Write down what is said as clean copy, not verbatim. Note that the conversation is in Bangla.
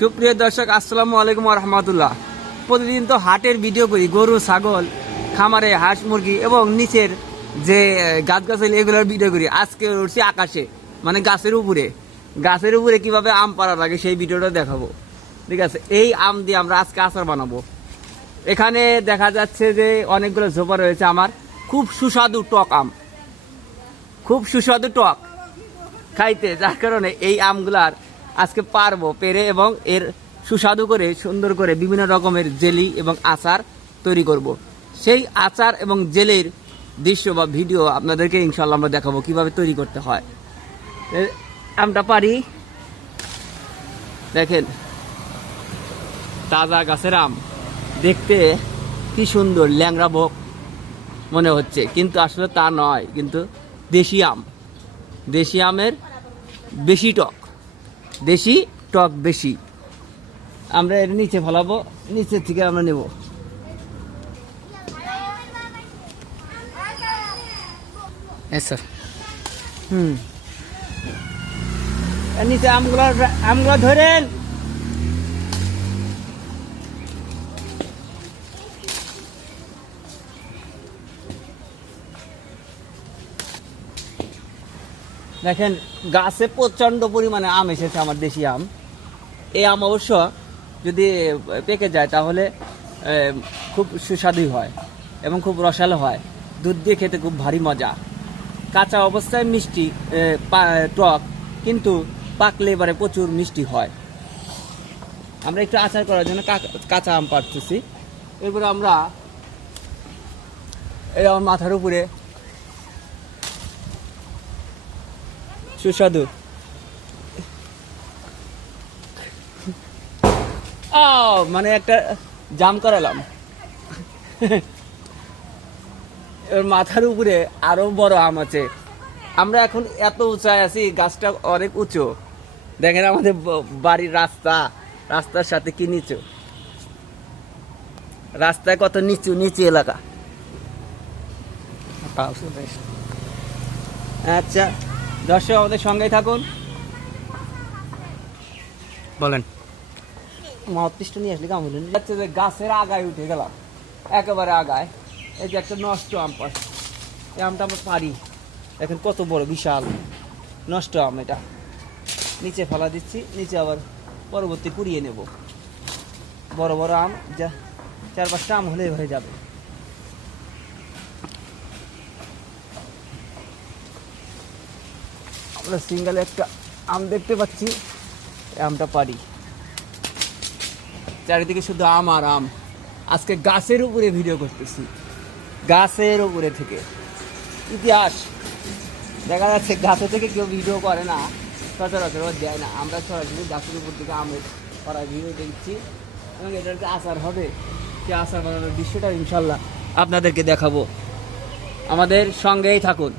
সুপ্রিয় দর্শক, আসসালামু আলাইকুম রহমতুল্লাহ। প্রতিদিন তো হাটের ভিডিও করি, গরু ছাগল খামারে হাঁস মুরগি এবং নিচের যে গাছগাছালি এগুলোর ভিডিও করি। আজকে উঠছি আকাশে, মানে গাছের উপরে কিভাবে আম পাড়া লাগে সেই ভিডিওটা দেখাবো। ঠিক আছে, এই আম দিয়ে আমরা আজকে আচার বানাবো। এখানে দেখা যাচ্ছে যে অনেকগুলো ঝোপা রয়েছে আমার, খুব সুস্বাদু টক আম, খুব সুস্বাদু টক খাইতে, যার কারণে এই আমগুলার আজকে পারবো পেরে এবং এর সুস্বাদু করে সুন্দর করে বিভিন্ন রকমের জেলি এবং আচার তৈরি করব। সেই আচার এবং জেলির দৃশ্য বা ভিডিও আপনাদেরকে ইনশাল্লাহ আমরা দেখাবো কিভাবে তৈরি করতে হয়। আমটা পারি, দেখেন তাজা গাছের আম, দেখতে কি সুন্দর ল্যাংড়া ভোগ মনে হচ্ছে, কিন্তু আসলে তা নয়, কিন্তু দেশি আম। দেশি আমের বেশি টক, দেশি টক বেশি। আমরা এর নিচে ফলাবো, নিচের থেকে আমরা নেব। স্যার নিচে আমগুলো ধরেন। দেখেন গাছে প্রচণ্ড পরিমাণে আম এসেছে, আমার দেশি আম। এই আম অবশ্য যদি পেকে যায় তাহলে খুব সুস্বাদু হয় এবং খুব রসালো হয়, দুধ দিয়ে খেতে খুব ভারী মজা। কাঁচা অবস্থায় মিষ্টি টক, কিন্তু পাকলে এবারে প্রচুর মিষ্টি হয়। আমরা একটু আচার করার জন্য কাঁচা আম পাড়তেছি। এরপরে আমরা আমার মাথার উপরে সুস্বাদু মানে একটা জাম করালাম। এর মাথার উপরে আরো বড় আম আছে। আমরা এখন এত উঁচায় আছি, গাছটা অনেক উঁচু। দেখেন আমাদের বাড়ির রাস্তার সাথে কি নিচু, রাস্তায় কত নিচু নিচু এলাকা। আচ্ছা দর্শক, আমাদের সঙ্গেই থাকুন। বলেন মাউথপিসটা নিয়ে আসলে কেমন হলেন? হচ্ছে যে গাছের আগায় উঠে গেলাম, একেবারে আগায়। এই যে একটা নষ্ট আম পাশ, এই আমটা আমরা পারি। দেখেন কত বড় বিশাল নষ্ট আম, এটা নিচে ফেলা দিচ্ছি, নিচে আবার পরবর্তী কুড়িয়ে নেব। বড় বড় আম, যা 4-5টা আম হলেই হয়ে যাবে। আমরা সিঙ্গেলে একটা আম দেখতে পাচ্ছি, আমটা পারি। চারিদিকে শুধু আম আর আম। আজকে গাছের উপরে ভিডিও করতেছি, গাছের উপরে থেকে। ইতিহাস দেখা যাচ্ছে গাছে থেকে কেউ ভিডিও করে না, সচরাচর দেয় না। আমরা সরাসরি গাছের উপর থেকে আমের করা ভিডিও দেখছি এবং এটার যে আচার হবে, সে আচার বানানোর দৃশ্যটা ইনশাল্লাহ আপনাদেরকে দেখাবো। আমাদের সঙ্গেই থাকুন।